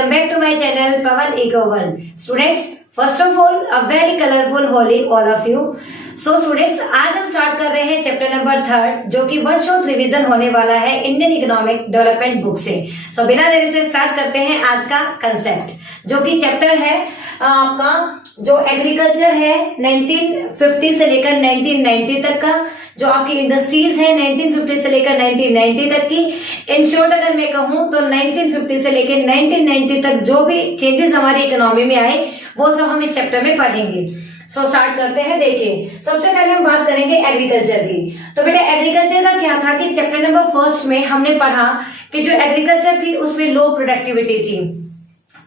welcome back to my channel Pawan Eco World. Students, first of all, a very colorful Holi all of you. So students, आज हम start कर रहे हैं chapter number 3 जो कि one shot revision होने वाला है इंडियन इकोनॉमिक डेवलपमेंट बुक से। सो बिना देरी से स्टार्ट करते हैं आज का कंसेप्ट जो कि चैप्टर है आपका जो एग्रीकल्चर है 1950 से लेकर 1990 तक का, जो आपकी इंडस्ट्रीज है 1950 से लेकर 1990 तक की। इन शॉर्ट अगर मैं कहूं तो 1950 से लेकर 1990 तक जो भी चेंजेस हमारी इकोनॉमी में आए वो सब हम इस चैप्टर में पढ़ेंगे। सो स्टार्ट करते हैं। देखिए, सबसे पहले हम बात करेंगे एग्रीकल्चर की। तो बेटा एग्रीकल्चर का क्या था कि चैप्टर नंबर 1 में हमने पढ़ा कि जो एग्रीकल्चर थी उसमें लो प्रोडक्टिविटी थी,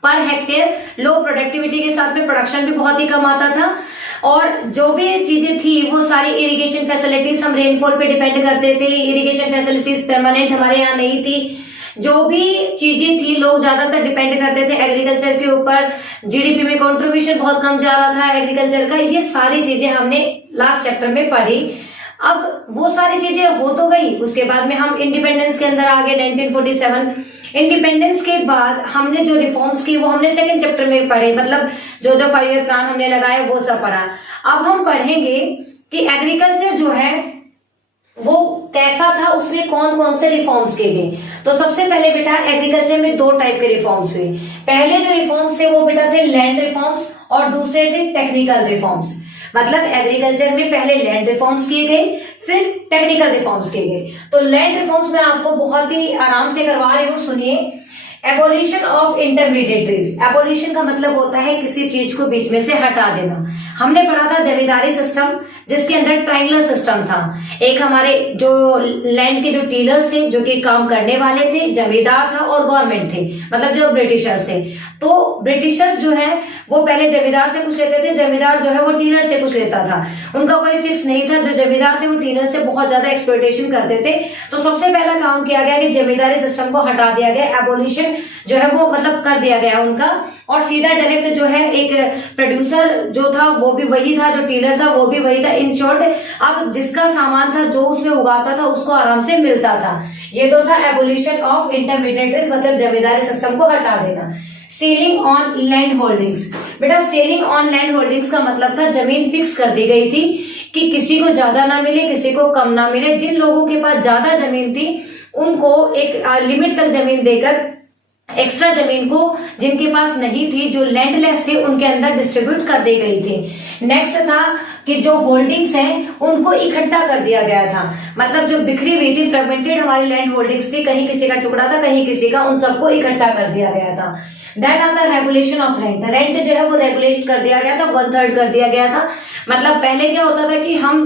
पर हेक्टेयर लो प्रोडक्टिविटी के साथ में प्रोडक्शन भी बहुत ही कम आता था, और जो भी चीजें थी वो सारी इरिगेशन फैसिलिटीज हम रेनफॉल पे डिपेंड करते थे। इरिगेशन फैसिलिटीज परमानेंट हमारे यहाँ नहीं थी। जो भी चीजें थी लोग ज्यादातर डिपेंड करते थे एग्रीकल्चर के ऊपर। जीडीपी में कंट्रीब्यूशन बहुत कम जा रहा था एग्रीकल्चर का। ये सारी चीजें हमने लास्ट चैप्टर में पढ़ी। अब वो सारी चीजें हो तो गई, उसके बाद में हम इंडिपेंडेंस के अंदर आ गए 1947। इंडिपेंडेंस के बाद हमने जो रिफॉर्म्स की वो हमने सेकंड चैप्टर में पढ़े, मतलब जो जो 5 ईयर प्लान हमने लगाए वो सब पढ़ा। अब हम पढ़ेंगे कि एग्रीकल्चर जो है वो कैसा था, उसमें कौन कौन से रिफॉर्म्स किए गए। तो सबसे पहले बेटा एग्रीकल्चर में 2 टाइप के रिफॉर्म्स हुए। पहले जो रिफॉर्म्स थे वो बेटा थे लैंड रिफॉर्म्स और दूसरे थे टेक्निकल रिफॉर्म्स। मतलब एग्रीकल्चर में पहले लैंड रिफॉर्म्स किए गए, फिर टेक्निकल रिफॉर्म्स किए गए। तो लैंड रिफॉर्म्स में आपको बहुत ही आराम से करवा रही हूँ, सुनिए। Abolition of intermediaries. एबोलिशन का मतलब होता है किसी चीज को बीच में से हटा देना। हमने पढ़ा था जमींदारी सिस्टम जिसके अंदर ट्रायंगुलर सिस्टम था। एक हमारे जो लैंड के जो टीलर्स थे जो कि काम करने वाले थे, जमींदार था और गवर्नमेंट थे, मतलब जो ब्रिटिशर्स थे। तो ब्रिटिशर्स जो है वो पहले जमींदार से कुछ लेते थे, जमींदार जो है वो टीलर से कुछ लेता था। उनका कोई फिक्स नहीं था। जो जमींदार थे वो टीलर से बहुत ज्यादा एक्सप्लॉयटेशन करते थे। तो सबसे पहला काम किया गया कि जमींदारी सिस्टम को हटा दिया गया, एबोलिशन जो है वो मतलब कर दिया गया उनका, और सीधा डायरेक्ट जो है एक प्रोड्यूसर जो था वो भी वही था, जो टीलर था वो भी वही था। इन शॉर्ट अब जिसका सामान था जो उसमें उगाता था उसको आराम से मिलता था। ये तो था एबोलिशन ऑफ इंटरमीडिएटरीज, मतलब जमींदारी सिस्टम को हटा देना। Selling on land holdings. बेटा सेलिंग ऑन लैंड होल्डिंग्स का मतलब था जमीन फिक्स कर दी गई थी कि किसी को ज्यादा ना मिले किसी को कम ना मिले। जिन लोगों के पास ज्यादा जमीन थी उनको एक लिमिट तक जमीन देकर एक्स्ट्रा जमीन को जिनके पास नहीं थी, जो लैंडलेस थे, उनके अंदर डिस्ट्रीब्यूट कर दी गई थी। नेक्स्ट था कि जो होल्डिंग्स हैं उनको इकट्ठा कर दिया गया था, मतलब जो बिखरी हुई थी फ्रेगमेंटेड हमारी लैंड होल्डिंग्स थी, कहीं किसी का टुकड़ा था कहीं किसी का, उन सबको इकट्ठा कर दिया गया था। देन आता रेगुलेशन ऑफ रेंट। रेंट जो है वो रेगुलेट कर दिया गया था, 1/3 कर दिया गया था। मतलब पहले क्या होता था कि हम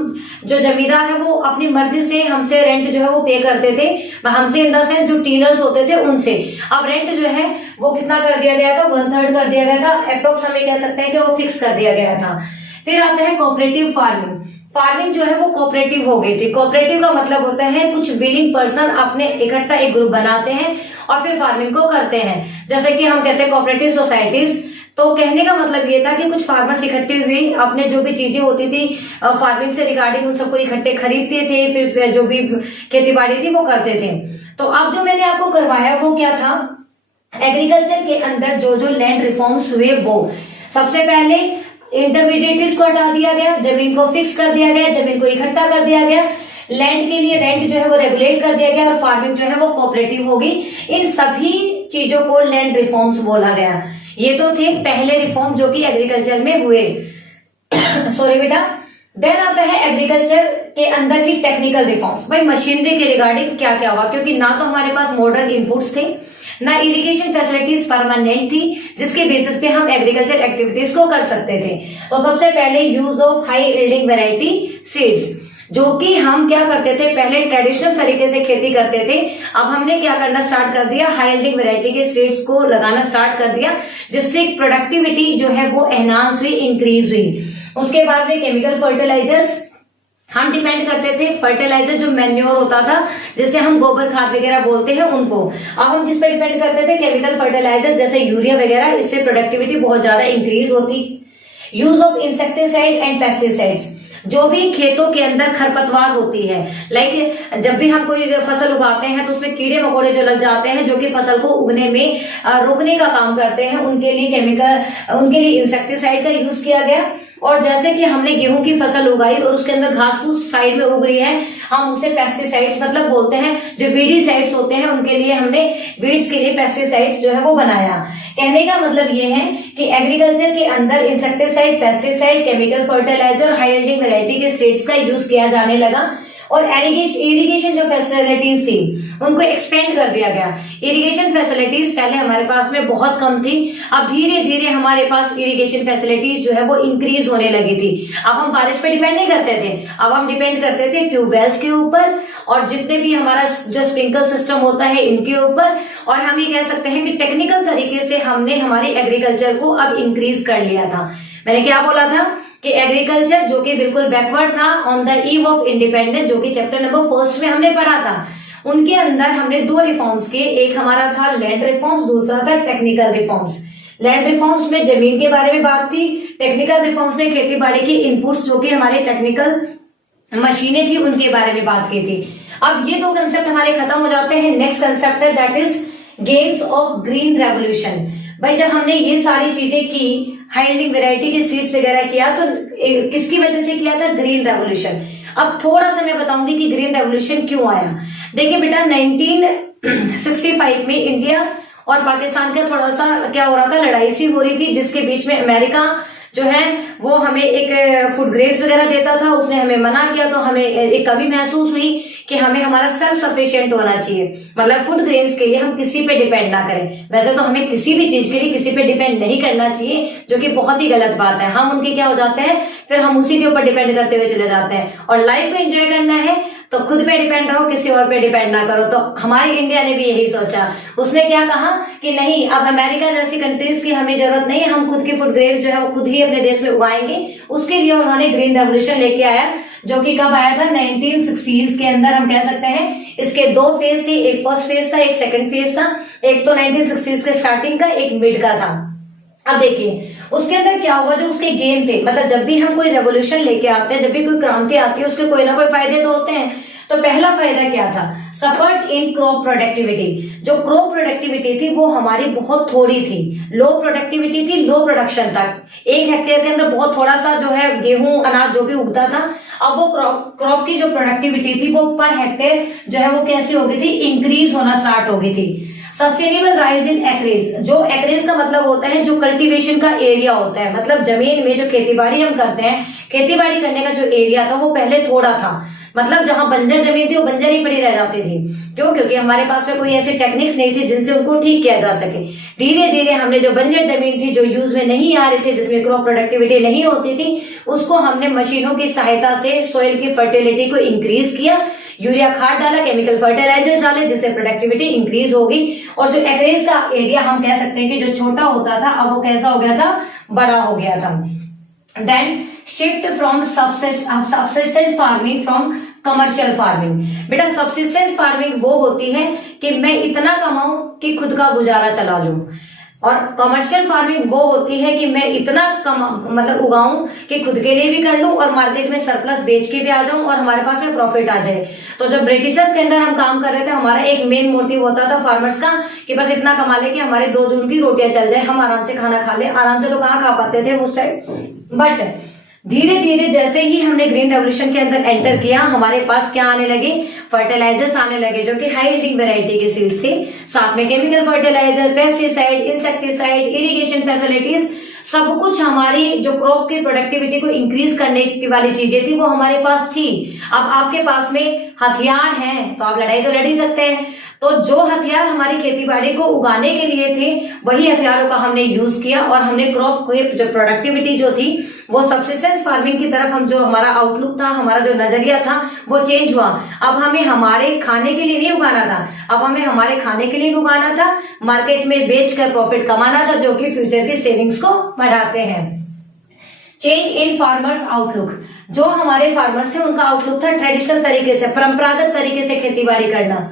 जो जमींदार है वो अपनी मर्जी से हमसे रेंट जो है वो पे करते थे, हमसे इन द सेंस जो टीलर्स होते थे उनसे। अब रेंट जो है वो कितना कर दिया गया था, 1/3 कर दिया गया था। अप्रोक्स हमें कह सकते हैं कि वो फिक्स कर दिया गया था। फिर आता है कोऑपरेटिव फार्मिंग। फार्मिंग जो है वो कोऑपरेटिव हो गई थी। कोऑपरेटिव का मतलब होता है कुछ विलिंग पर्सन अपने इकट्ठा एक ग्रुप बनाते हैं और फिर फार्मिंग को करते हैं। जैसे कि हम कहते हैं कोऑपरेटिव सोसाइटीज। तो कहने का मतलब ये था कि कुछ फार्मर्स इकट्ठे हुए अपने जो भी चीजें होती थी फार्मिंग से रिगार्डिंग उन सबको इकट्ठे खरीदते थे, फिर जो भी खेती बाड़ी थी वो करते थे। तो अब जो मैंने आपको करवाया वो क्या था, एग्रीकल्चर के अंदर जो जो लैंड रिफॉर्म्स हुए वो सबसे पहले इंटरमीडिएटरीज को हटा दिया गया, जमीन को फिक्स कर दिया गया, जमीन को इकट्ठा कर दिया गया, लैंड के लिए रेंट जो है वो रेगुलेट कर दिया गया और फार्मिंग जो है वो कोऑपरेटिव होगी। इन सभी चीजों को लैंड रिफॉर्म्स बोला गया। ये तो थे पहले रिफॉर्म जो कि एग्रीकल्चर में हुए। सॉरी बेटा। देन आता है एग्रीकल्चर के अंदर ही टेक्निकल रिफॉर्म्स। भाई मशीनरी के रिगार्डिंग क्या क्या हुआ, क्योंकि ना तो हमारे पास मॉडर्न इनपुट्स थे, ना इरिगेशन फैसिलिटीज परमानेंट थी जिसके बेसिस पे हम एग्रीकल्चर एक्टिविटीज को कर सकते थे। तो सबसे पहले use of high yielding variety seeds, जो कि हम क्या करते थे पहले ट्रेडिशनल तरीके से खेती करते थे। अब हमने क्या करना स्टार्ट कर दिया, हाई यील्डिंग वैरायटी के सीड्स को लगाना स्टार्ट कर दिया, जिससे प्रोडक्टिविटी जो है वो एनहांस हुई, इंक्रीज हुई। उसके बाद में केमिकल फर्टिलाइजर्स हम डिपेंड करते थे। फर्टिलाइजर जो मैन्योर होता था जिसे हम गोबर खाद वगैरह बोलते हैं उनको, अब हम किस पे डिपेंड करते थे, केमिकल फर्टिलाइजर जैसे यूरिया वगैरह। इससे प्रोडक्टिविटी बहुत ज्यादा इंक्रीज होती। Use of insecticide and pesticides. जो भी खेतों के अंदर खरपतवार होती है, लाइक जब भी हम कोई फसल उगाते हैं तो उसमें कीड़े मकोड़े जो लग जाते हैं जो कि फसल को उगने में रोकने का काम करते हैं, उनके लिए इंसेक्टिसाइड का यूज किया गया। और जैसे कि हमने गेहूं की फसल उगाई और उसके अंदर घास फूस साइड में उग रही है, हम उसे पेस्टिसाइड्स मतलब बोलते हैं, जो वीडीसाइड्स होते हैं उनके लिए हमने वीड्स के लिए पेस्टिसाइड्स जो है वो बनाया। कहने का मतलब ये है कि एग्रीकल्चर के अंदर insecticide, pesticide, chemical fertiliser, high yielding variety के सीड्स का यूज किया जाने लगा। और इरिगेशन जो फैसिलिटीज थी उनको एक्सपेंड कर दिया गया। इरिगेशन फैसिलिटीज पहले हमारे पास में बहुत कम थी, अब धीरे धीरे हमारे पास इरिगेशन फैसिलिटीज जो है वो इंक्रीज होने लगी थी। अब हम बारिश पे डिपेंड नहीं करते थे, अब हम डिपेंड करते थे ट्यूबवेल्स के ऊपर और जितने भी हमारा जो स्प्रिंकल सिस्टम होता है इनके ऊपर। और हम ये कह सकते हैं कि टेक्निकल तरीके से हमने हमारी एग्रीकल्चर को अब इंक्रीज कर लिया था। मैंने क्या बोला था कि एग्रीकल्चर जो कि बिल्कुल बैकवर्ड था on the eve of independence, जो कि चैप्टर नंबर 1 में हमने पढ़ा था, उनके अंदर हमने 2 रिफॉर्म्स किए। एक हमारा था लैंड रिफॉर्म्स, दूसरा था टेक्निकल रिफॉर्म्स। लैंड रिफॉर्म्स में जमीन के बारे में बात थी, टेक्निकल रिफॉर्म्स में खेती बाड़ी के इनपुट्स जो कि हमारे टेक्निकल मशीनें थी उनके बारे में बात की थी। अब ये 2 कंसेप्ट हमारे खत्म हो जाते हैं। नेक्स्ट कंसेप्ट है that is games of green revolution. भाई जब हमने ये सारी चीजें की, हाई यील्डिंग वैरायटी के सीड्स वगैरह किया, तो किसकी वजह से किया था? Green revolution. अब थोड़ा सा मैं बताऊंगी कि ग्रीन रेवोल्यूशन क्यों आया। देखिए बेटा 1965 में इंडिया और पाकिस्तान का थोड़ा सा क्या हो रहा था, लड़ाई सी हो रही थी, जिसके बीच में अमेरिका जो है वो हमें एक फूड ग्रेड्स वगैरह देता था, उसने हमें मना किया। तो हमें एक कमी महसूस हुई कि हमें हमारा सेल्फ सफिशिएंट होना चाहिए, मतलब फूड ग्रेन्स के लिए हम किसी पे डिपेंड ना करें। वैसे तो हमें किसी भी चीज के लिए किसी पे डिपेंड नहीं करना चाहिए, जो कि बहुत ही गलत बात है। हम उनके क्या हो जाते हैं, फिर हम उसी के ऊपर डिपेंड करते हुए चले जाते हैं। और लाइफ को एंजॉय करना है तो खुद पे डिपेंड रहो, किसी और पे डिपेंड ना करो। तो हमारी इंडिया ने भी यही सोचा, उसने क्या कहा कि नहीं, अब अमेरिका जैसी कंट्रीज की हमें जरूरत नहीं है, हम खुद की फूड ग्रेन्स जो है वो खुद ही अपने देश में उगाएंगे। उसके लिए उन्होंने ग्रीन रेवोल्यूशन लेके आया, जो कि कब आया था? 1960s के अंदर हम कह सकते हैं। इसके 2 फेज थे, एक फर्स्ट फेज था, एक सेकंड फेज था। एक तो 1960s के स्टार्टिंग का, एक मिड का था। अब देखिए उसके अंदर क्या हुआ, जो उसके गेन थे, मतलब जब भी हम कोई रेवोल्यूशन लेके आते हैं, जब भी कोई क्रांति आती है, उसके कोई ना कोई फायदे तो होते हैं। तो पहला फायदा क्या था? Support in crop productivity. जो क्रॉप प्रोडक्टिविटी थी वो हमारी बहुत थोड़ी थी, लो प्रोडक्टिविटी थी, लो प्रोडक्शन तक। 1 हेक्टेयर के अंदर बहुत थोड़ा सा जो है गेहूं अनाज जो भी उगता था। अब वो क्रॉप की जो प्रोडक्टिविटी थी वो पर हेक्टेयर जो है वो कैसी हो गई थी? इंक्रीज होना स्टार्ट हो गई थी। Sustainable rise in acreage. जो एक्रेज का मतलब होता है जो कल्टीवेशन का एरिया होता है, मतलब जमीन में जो खेतीबाड़ी हम करते हैं, खेतीबाड़ी करने का जो एरिया था वो पहले थोड़ा था, मतलब जहां बंजर जमीन थी वो बंजर ही पड़ी रह जाती थी। क्यों? क्योंकि हमारे पास में कोई ऐसी टेक्निक्स नहीं थी जिनसे उनको ठीक किया जा सके। धीरे धीरे हमने जो बंजर जमीन थी, जो यूज में नहीं आ रही थी, जिसमें क्रॉप प्रोडक्टिविटी नहीं होती थी, उसको हमने मशीनों की सहायता से सॉइल की फर्टिलिटी को इंक्रीज किया, यूरिया खाद डाला, केमिकल फर्टिलाइजर डाले, जिससे प्रोडक्टिविटी इंक्रीज होगी। और जो एक्रेज का एरिया हम कह सकते हैं कि जो छोटा होता था, अब वो कैसा हो गया था? बड़ा हो गया था। Then shift from subsistence farming from commercial farming. बेटा सबसिस्टेंस फार्मिंग वो होती है कि मैं इतना कमाऊं कि खुद का गुजारा चला लूं, और कमर्शियल फार्मिंग वो होती है कि मैं इतना मतलब उगाऊं कि खुद के लिए भी कर लूं और मार्केट में सरप्लस बेच के भी आ जाऊं और हमारे पास में प्रॉफिट आ जाए। तो जब ब्रिटिशर्स के अंदर हम काम कर रहे थे, हमारा एक मेन मोटिव होता था फार्मर्स का कि बस इतना कमा ले कि हमारे 2 जून की रोटियां चल जाए, हम आराम से खाना खा ले। आराम से तो कहाँ खा पाते थे उस टाइम, बट धीरे धीरे जैसे ही हमने ग्रीन रेवोल्यूशन के अंदर एंटर किया, हमारे पास क्या आने लगे? फर्टिलाइजर्स आने लगे, जो कि हाई यील्डिंग वैरायटी के सीड्स थे। साथ में chemical fertiliser, pesticide, insecticide, irrigation facilities, सब कुछ हमारी जो क्रॉप की प्रोडक्टिविटी को इंक्रीज करने की वाली चीजें थी वो हमारे पास थी। अब आपके पास में हथियार हैं तो आप लड़ाई तो लड़ ही सकते हैं। तो जो हथियार हमारी खेतीबाड़ी को उगाने के लिए थे, वही हथियारों का हमने यूज किया और हमने क्रॉप की जो प्रोडक्टिविटी जो थी वो सबसिस्टेंस फार्मिंग की तरफ हम जो हमारा आउटलुक था, हमारा जो नजरिया था वो चेंज हुआ। अब हमें हमारे खाने के लिए नहीं उगाना था, अब हमें हमारे खाने के लिए भी उगाना था, मार्केट में बेचकर प्रॉफिट कमाना था, जो कि फ्यूचर की सेविंग्स को बढ़ाते हैं। Change in farmers outlook. जो हमारे फार्मर्स थे उनका आउटलुक था ट्रेडिशनल तरीके से, परंपरागत तरीके से खेतीबाड़ी करना।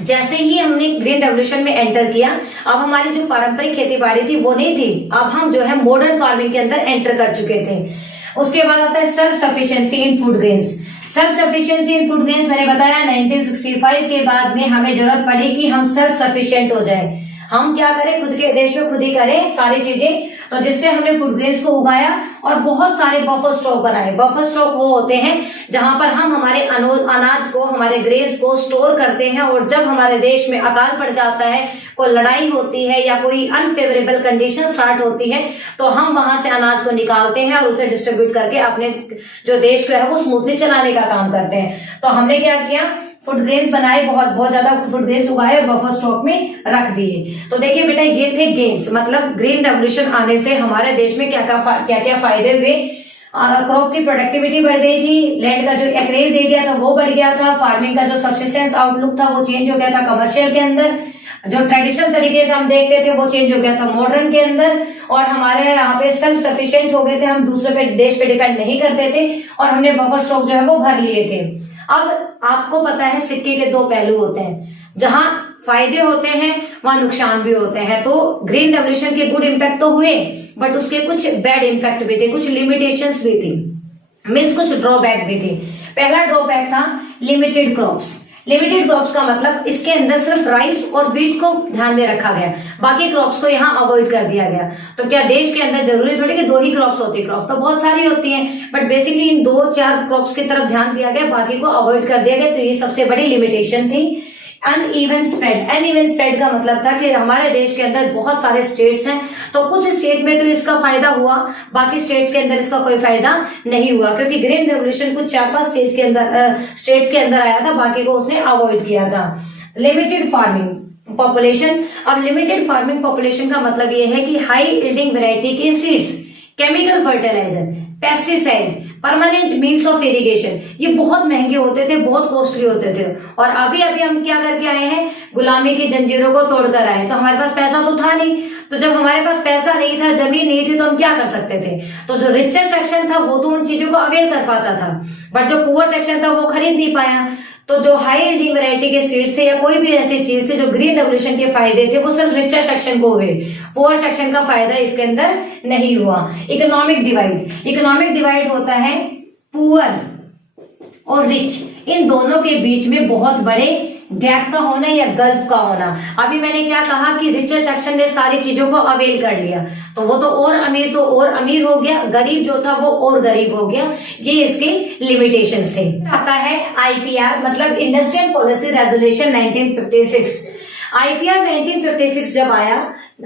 जैसे ही हमने ग्रीन रेवोल्यूशन में एंटर किया, अब हमारी जो पारंपरिक खेतीबाड़ी थी वो नहीं थी, अब हम जो है मॉडर्न फार्मिंग के अंदर एंटर कर चुके थे। उसके बाद आता है सेल्फ सफिशिएंसी इन फूड ग्रेन्स। सेल्फ सफिशिएंसी इन फूड ग्रेन्स मैंने बताया 1965 के बाद में हमें जरूरत पड़ी कि हम सेल्फ सफिशिएंट हो जाए, हम क्या करें, खुद के देश में खुद ही करें सारी चीजें। तो जिससे हमने फूड ग्रेन्स को उगाया और बहुत सारे बफर स्टॉक बनाए। बफर स्टॉक वो होते हैं जहां पर हम हमारे अनाज को, हमारे ग्रेन्स को स्टोर करते हैं, और जब हमारे देश में अकाल पड़ जाता है, कोई लड़ाई होती है या कोई अनफेवरेबल कंडीशन स्टार्ट होती है, तो हम वहां से अनाज को निकालते हैं और उसे डिस्ट्रीब्यूट करके अपने जो देश को है वो स्मूथली चलाने का काम करते हैं। तो हमने क्या किया, फूड ग्रेन्स बनाए, बहुत ज्यादा फूड ग्रेन्स उगाए और बफर स्टॉक में रख दिए। तो देखिए बेटा, ये थे गेन्स, मतलब ग्रीन रेवोल्यूशन आने से हमारे देश में क्या क्या फायदे हुए। क्रॉप की प्रोडक्टिविटी बढ़ गई थी, लैंड का जो एक्रेज एरिया था वो बढ़ गया था, फार्मिंग का जो सब्सिस्टेंस आउटलुक था वो चेंज हो गया था कमर्शियल के अंदर, जो ट्रेडिशनल तरीके से हम देखते थे वो चेंज हो गया था मॉडर्न के अंदर, और हमारे यहाँ पे सेल्फ सफिशिएंट हो गए थे, हम दूसरे पे देश पे डिपेंड नहीं करते थे और हमने बफर स्टॉक जो है वो भर लिए थे। अब आपको पता है सिक्के के दो पहलू होते हैं, जहां फायदे होते हैं वहां नुकसान भी होते हैं। तो ग्रीन रेवोल्यूशन के गुड इम्पैक्ट तो हुए, बट उसके कुछ बैड इम्पैक्ट भी थे, कुछ लिमिटेशंस भी थी, मीन्स कुछ ड्रॉबैक भी थे। पहला ड्रॉबैक था लिमिटेड क्रॉप्स। लिमिटेड क्रॉप्स का मतलब इसके अंदर सिर्फ राइस और व्हीट को ध्यान में रखा गया, बाकी क्रॉप्स को यहाँ अवॉइड कर दिया गया। तो क्या देश के अंदर जरूरी थोड़ी कि 2 ही क्रॉप्स होती है, क्रॉप तो बहुत सारी होती हैं, बट बेसिकली इन 2-4 क्रॉप्स की तरफ ध्यान दिया गया, बाकी को अवॉइड कर दिया गया। तो ये सबसे बड़ी लिमिटेशन थी। अनइवन स्प्रेड का मतलब था कि हमारे देश के अंदर बहुत सारे स्टेट्स हैं, तो कुछ स्टेट में तो इसका फायदा हुआ, बाकी स्टेट्स के अंदर इसका कोई फायदा नहीं हुआ, क्योंकि ग्रीन रेवोल्यूशन कुछ 4-5 स्टेट्स के अंदर आया था, बाकी को उसने अवॉइड किया था। Limited farming population. अब लिमिटेड फार्मिंग पॉपुलेशन का मतलब यह है कि हाई यील्डिंग वैरायटी के seeds, chemical fertiliser, pesticide, permanent means of irrigation, ये बहुत महंगे होते थे, बहुत कॉस्टली होते थे। और अभी हम क्या करके आए हैं, गुलामी की जंजीरों को तोड़कर आए। तो हमारे पास पैसा तो था नहीं, तो जब हमारे पास पैसा नहीं था, जमीन नहीं थी, तो हम क्या कर सकते थे। तो जो रिचर सेक्शन था वो तो उन चीजों को अवेल कर पाता था, बट जो पुअर सेक्शन था वो खरीद नहीं पाया। तो जो हाई यील्डिंग वैरायटी के सीड्स थे या कोई भी ऐसी चीज थी जो ग्रीन रेवोल्यूशन के फायदे थे, वो सिर्फ रिचर सेक्शन को हुए, पुअर सेक्शन का फायदा इसके अंदर नहीं हुआ। इकोनॉमिक डिवाइड होता है पुअर और रिच, इन दोनों के बीच में बहुत बड़े गैप का होना या गल्फ का होना। अभी मैंने क्या कहा कि रिचर सेक्शन ने सारी चीजों को अवेल कर लिया, तो वो तो और अमीर हो गया, गरीब जो था वो और गरीब हो गया। ये इसके लिमिटेशंस थे। आता है आईपीआर, मतलब इंडस्ट्रियल पॉलिसी रेजोल्यूशन 1956। आईपीआर 1956 जब आया,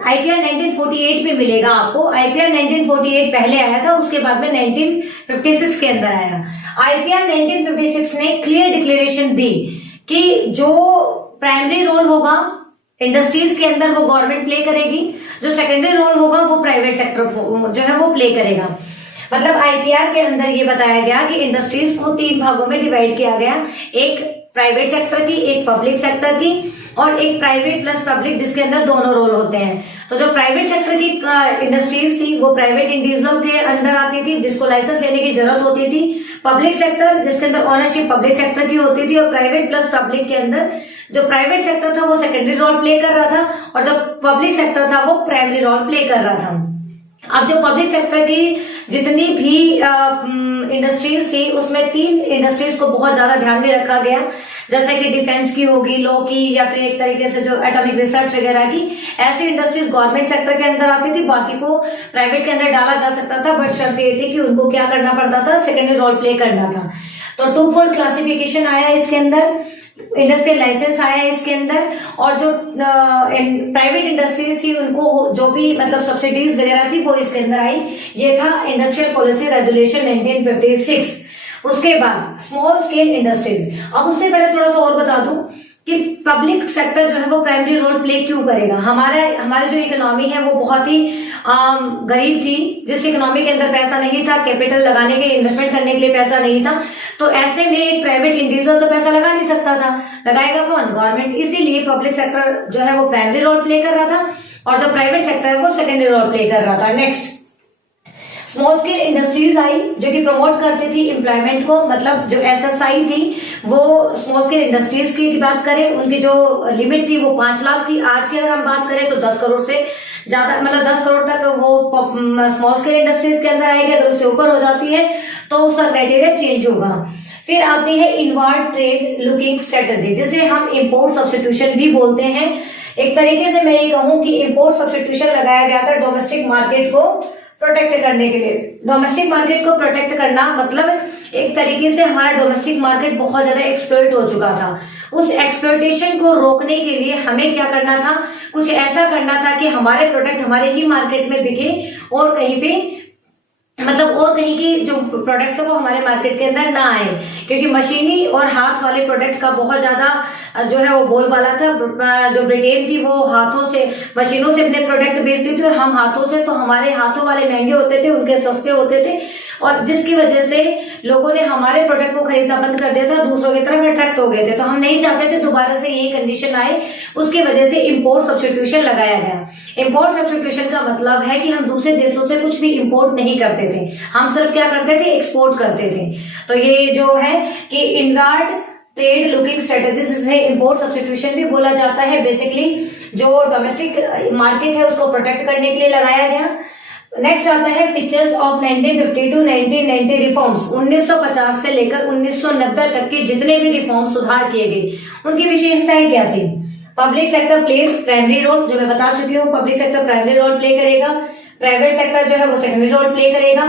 आईपीआर 1948 में मिलेगा आपको। आईपीआर 1948 पहले आया था, उसके बाद में 1956 के अंदर आया। आईपीआर 1956 ने क्लियर डिक्लेरेशन दी कि जो प्राइमरी रोल होगा इंडस्ट्रीज के अंदर वो गवर्नमेंट प्ले करेगी, जो सेकेंडरी रोल होगा वो प्राइवेट सेक्टर जो है वो प्ले करेगा। मतलब आईपीआर के अंदर ये बताया गया कि इंडस्ट्रीज को 3 भागों में डिवाइड किया गया, एक प्राइवेट सेक्टर की, एक पब्लिक सेक्टर की, और एक प्राइवेट प्लस पब्लिक जिसके अंदर दोनों रोल होते हैं। तो जो प्राइवेट सेक्टर की इंडस्ट्रीज थी वो प्राइवेट इंडिविजुअल के अंदर आती थी, जिसको लाइसेंस लेने की जरूरत होती थी। पब्लिक सेक्टर जिसके अंदर ओनरशिप पब्लिक सेक्टर की होती थी, और प्राइवेट प्लस पब्लिक के अंदर जो प्राइवेट सेक्टर था वो सेकेंडरी रोल प्ले कर रहा था, और जो पब्लिक सेक्टर था वो प्राइमरी रोल प्ले कर रहा था। अब जो पब्लिक सेक्टर की जितनी भी इंडस्ट्रीज थी उसमें 3 इंडस्ट्रीज को बहुत ज्यादा ध्यान में रखा गया, जैसे कि डिफेंस की होगी, लॉ की, या फिर एक तरीके से जो एटॉमिक रिसर्च वगैरह की, ऐसी इंडस्ट्रीज गवर्नमेंट सेक्टर के अंदर आती थी, बाकी को प्राइवेट के अंदर डाला जा सकता था, बट शर्त ये थी कि उनको क्या करना पड़ता था, सेकेंडरी रोल प्ले करना था। तो 2-4 क्लासिफिकेशन आया इसके अंदर, इंडस्ट्रियल लाइसेंस आया इसके अंदर, और जो प्राइवेट इंडस्ट्रीज थी उनको जो भी मतलब सब्सिडीज वगैरह थी वो इसके अंदर आई। ये था इंडस्ट्रियल पॉलिसी रेजोल्यूशन 1956। उसके बाद स्मॉल स्केल इंडस्ट्रीज। अब उससे पहले थोड़ा सा और बता दूं कि पब्लिक सेक्टर जो है वो प्राइमरी रोल प्ले क्यों करेगा। हमारे जो इकोनॉमी है वो बहुत ही गरीब थी, जिस इकोनॉमी के अंदर पैसा नहीं था, कैपिटल लगाने के लिए, इन्वेस्टमेंट करने के लिए पैसा नहीं था, तो ऐसे में एक प्राइवेट इंडिविजुअल तो पैसा लगा नहीं सकता था, लगाएगा कौन, गवर्नमेंट। इसीलिए पब्लिक सेक्टर जो है वो प्राइमरी रोल प्ले कर रहा था, और जो प्राइवेट सेक्टर है वो सेकेंडरी रोल प्ले कर रहा था। नेक्स्ट स्मॉल स्केल इंडस्ट्रीज आई जो कि प्रमोट करती थी एम्प्लॉयमेंट को, मतलब जो एसएसआई थी वो स्मॉल स्केल इंडस्ट्रीज की बात करें, उनकी जो लिमिट थी वो 5 लाख थी। आज की अगर हम बात करें तो 10 करोड़ से ज्यादा मतलब 10 करोड़ तक वो स्मॉल स्केल इंडस्ट्रीज के अंदर आएगी, अगर उससे ऊपर हो जाती है तो उसका क्राइटेरिया चेंज होगा। फिर आती है इनवर्ड ट्रेड लुकिंग स्ट्रेटजी, जिसे हम इंपोर्ट सब्स्टिट्यूशन भी बोलते हैं। एक तरीके से मैं ये कहूं कि इंपोर्ट सब्स्टिट्यूशन लगाया गया था डोमेस्टिक मार्केट को प्रोटेक्ट करने के लिए। डोमेस्टिक मार्केट को प्रोटेक्ट करना मतलब एक तरीके से हमारा डोमेस्टिक मार्केट बहुत ज्यादा एक्सप्लॉइट हो चुका था। उस एक्सप्लॉइटेशन को रोकने के लिए हमें क्या करना था, कुछ ऐसा करना था कि हमारे प्रोडक्ट हमारे ही मार्केट में बिके और कहीं पे मतलब और कहीं की जो प्रोडक्ट्स है वो हमारे मार्केट के अंदर ना आए, क्योंकि मशीनी और हाथ वाले प्रोडक्ट का बहुत ज्यादा जो है वो बोलबाला था। जो ब्रिटेन थी वो हाथों से मशीनों से अपने प्रोडक्ट बेचती थी और हम हाथों से, तो हमारे हाथों वाले महंगे होते थे, उनके सस्ते होते थे, और जिसकी वजह से लोगों ने हमारे प्रोडक्ट को खरीदना बंद कर दिया था, दूसरों की तरफ अट्रैक्ट हो गए थे। तो हम नहीं चाहते थे दोबारा से यही कंडीशन आए, उसकी वजह से इंपोर्ट सब्स्टिट्यूशन लगाया गया। इंपोर्ट सब्स्टिट्यूशन का मतलब है कि हम दूसरे देशों से कुछ भी इंपोर्ट नहीं करते थे, हम सिर्फ क्या करते थे, एक्सपोर्ट करते थे। तो ये जो है कि इनवर्ड ट्रेड लुकिंग स्ट्रेटेजी, जिसे इंपोर्ट सब्स्टिट्यूशन भी बोला जाता है, बेसिकली जो डोमेस्टिक मार्केट है उसको प्रोटेक्ट करने के लिए लगाया गया। नेक्स्ट आता है फीचर्स ऑफ 1950 टू 1990 रिफॉर्म्स। 1950 से लेकर 1990 तक के जितने भी रिफॉर्म सुधार किए गए उनकी विशेषताएं क्या थी। Public sector plays primary role, जो मैं बता चुकी हूँ, public sector primary role play करेगा, प्राइवेट सेक्टर जो है वो सेकेंडरी रोल प्ले करेगा।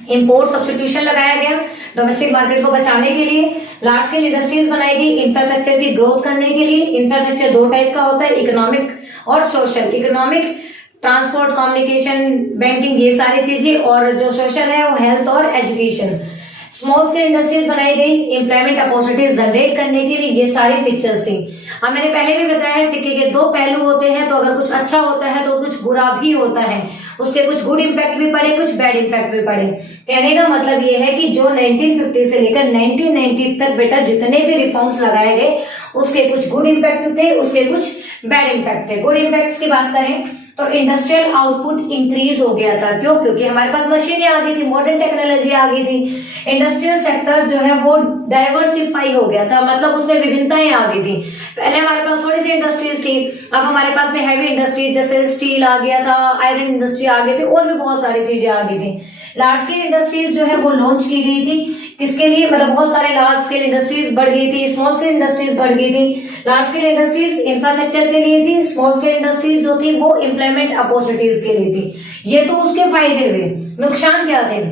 इंपोर्ट सब्स्टिट्यूशन लगाया गया डोमेस्टिक मार्केट को बचाने के लिए। लार्ज स्केल इंडस्ट्रीज बनाई गई इंफ्रास्ट्रक्चर की ग्रोथ करने के लिए। इंफ्रास्ट्रक्चर दो टाइप का होता है, इकोनॉमिक और social. Economic transport, communication, banking, ये सारी चीजें, और जो सोशल है वो हेल्थ और एजुकेशन। स्मॉल स्केल इंडस्ट्रीज बनाई गई एम्प्लॉयमेंट अपॉर्चुनिटीज जनरेट करने के लिए, ये सारी फीचर्स थी। अब मैंने पहले भी बताया है सिक्के के दो पहलू होते हैं, तो अगर कुछ अच्छा होता है तो कुछ बुरा भी होता है, उसके कुछ गुड इम्पैक्ट भी पड़े, कुछ बैड इम्पैक्ट भी पड़े। कहने का मतलब ये है कि जो 1950 से लेकर 1990 तक बेटा जितने भी रिफॉर्म्स लगाए गए उसके कुछ गुड इम्पैक्ट थे, उसके कुछ बैड इम्पैक्ट थे। गुड इम्पैक्ट्स की बात करें तो इंडस्ट्रियल आउटपुट इंक्रीज हो गया था। क्यों? क्योंकि हमारे पास मशीनें आ गई थी, मॉडर्न टेक्नोलॉजी आ गई थी। इंडस्ट्रियल सेक्टर जो है वो डाइवर्सिफाई हो गया था, मतलब उसमें विभिन्नताएं आ गई थी। पहले हमारे पास थोड़ी सी इंडस्ट्रीज थी, अब हमारे पास में हैवी इंडस्ट्रीज जैसे स्टील आ गया था, आयरन इंडस्ट्री आ गई थी, और भी बहुत सारी चीजें आ गई थी। लार्ज स्केल इंडस्ट्रीज जो है वो लॉन्च की गई थी, किसके लिए? मतलब बहुत सारे लार्ज स्केल इंडस्ट्रीज बढ़ गई थी, स्मॉल स्केल इंडस्ट्रीज बढ़ गई थी। लार्ज स्केल इंडस्ट्रीज इंफ्रास्ट्रक्चर के लिए थी, स्मॉल स्केल इंडस्ट्रीज जो थी वो एम्प्लॉयमेंट अपॉर्चुनिटीज के लिए थी। ये तो उसके फायदे हुए। नुकसान क्या थे?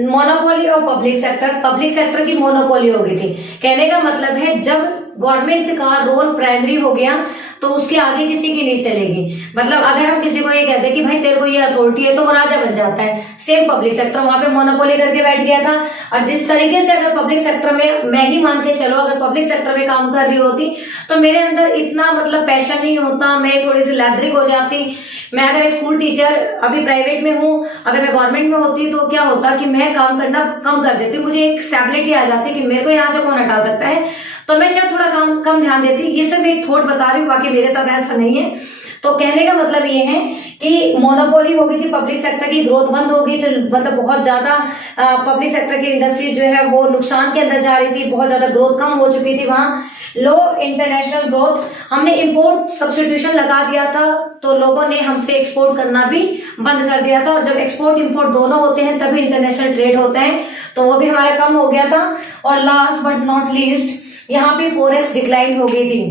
मोनोपोली और पब्लिक सेक्टर। पब्लिक सेक्टर की मोनोपोली हो गई थी। कहने का मतलब है जब गवर्नमेंट का रोल प्राइमरी हो गया तो उसके आगे किसी की नहीं चलेगी। मतलब अगर हम किसी को ये कहते हैं कि भाई तेरे को ये अथॉरिटी है, तो वो राजा बन जाता है। सेम पब्लिक सेक्टर वहां पे मोनोपोली करके बैठ गया था। और जिस तरीके से अगर पब्लिक सेक्टर में, मैं ही मान के चलो, अगर पब्लिक सेक्टर में काम कर रही होती तो मेरे अंदर इतना मतलब पैशन नहीं होता, मैं थोड़ी सी लैथरिक हो जाती। मैं अगर एक स्कूल टीचर अभी प्राइवेट में हूँ, अगर मैं गवर्नमेंट में होती तो क्या होता कि मैं काम करना कम कर देती, मुझे एक स्टेबिलिटी आ जाती कि मेरे को यहाँ से कौन हटा सकता है, तो मैं शायद थोड़ा कम ध्यान देती। ये सब एक थॉट बता रही हूँ, बाकी मेरे साथ ऐसा नहीं है। तो कहने का मतलब ये है कि मोनोपोली हो गई थी, पब्लिक सेक्टर की ग्रोथ बंद हो गई थी, मतलब बहुत ज्यादा पब्लिक सेक्टर की इंडस्ट्री जो है वो नुकसान के अंदर जा रही थी, बहुत ज्यादा ग्रोथ कम हो चुकी थी वहां। लो इंटरनेशनल ग्रोथ, हमने इंपोर्ट सब्स्टिट्यूशन लगा दिया था तो लोगों ने हमसे एक्सपोर्ट करना भी बंद कर दिया था, और जब एक्सपोर्ट इंपोर्ट दोनों होते हैं तभी इंटरनेशनल ट्रेड होता है, तो वो भी हमारा कम हो गया था। और लास्ट बट नॉट लीस्ट, यहाँ पे फॉरेक्स डिक्लाइन हो गई थी।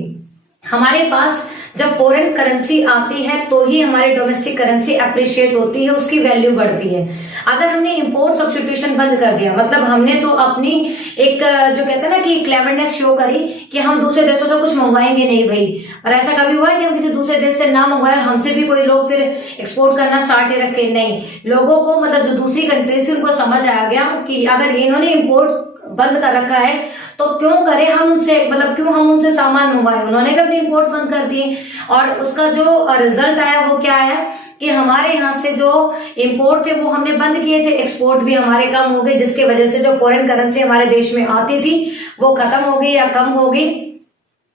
हमारे पास जब फॉरेन करेंसी आती है तो ही हमारी डोमेस्टिक करेंसी अप्रिशिएट होती है, उसकी वैल्यू बढ़ती है। अगर हमने इंपोर्ट सब्स्टिट्यूशन बंद कर दिया, मतलब हमने तो अपनी एक जो कहते हैं ना कि क्लेवरनेस शो करी कि हम दूसरे देशों से कुछ मंगवाएंगे नहीं भाई। और ऐसा कभी हुआ है कि हम किसी दूसरे देश से ना मंगवाए, हमसे भी कोई लोग फिर एक्सपोर्ट करना स्टार्ट ही रखे? नहीं। लोगों को, मतलब जो दूसरी कंट्री से, उनको समझ आ गया कि अगर इन्होंने इंपोर्ट बंद कर रखा है तो क्यों करें हम उनसे, मतलब क्यों हम उनसे सामान मंगवाएं। उन्होंने भी अपनी इंपोर्ट बंद कर दिए, और उसका जो रिजल्ट आया वो क्या आया कि हमारे यहाँ से जो इंपोर्ट थे वो हमने बंद किए थे, एक्सपोर्ट भी हमारे कम हो गए, जिसकी वजह से जो फॉरेन करेंसी हमारे देश में आती थी वो खत्म हो गई या कम हो गई।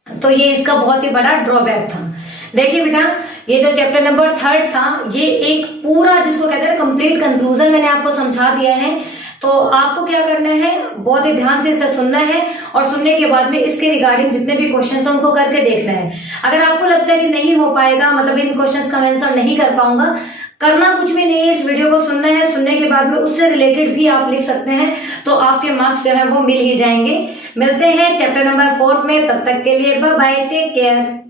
तो ये इसका बहुत ही बड़ा ड्रॉबैक था। देखिए बेटा, ये जो चैप्टर नंबर 3 था, ये एक पूरा जिसको कहते हैं कंप्लीट कंक्लूजन मैंने आपको समझा दिया है। तो आपको क्या करना है, बहुत ही ध्यान से इसे सुनना है और सुनने के बाद में इसके रिगार्डिंग जितने भी क्वेश्चंस हैं उनको करके देखना है। अगर आपको लगता है कि नहीं हो पाएगा, मतलब इन क्वेश्चंस का मैं आंसर नहीं कर पाऊंगा, करना कुछ भी नहीं है, इस वीडियो को सुनना है, सुनने के बाद में उससे रिलेटेड भी आप लिख सकते हैं, तो आपके मार्क्स जो है वो मिल ही जाएंगे। मिलते हैं चैप्टर नंबर 4 में, तब तक के लिए बाय बाय, टेक केयर।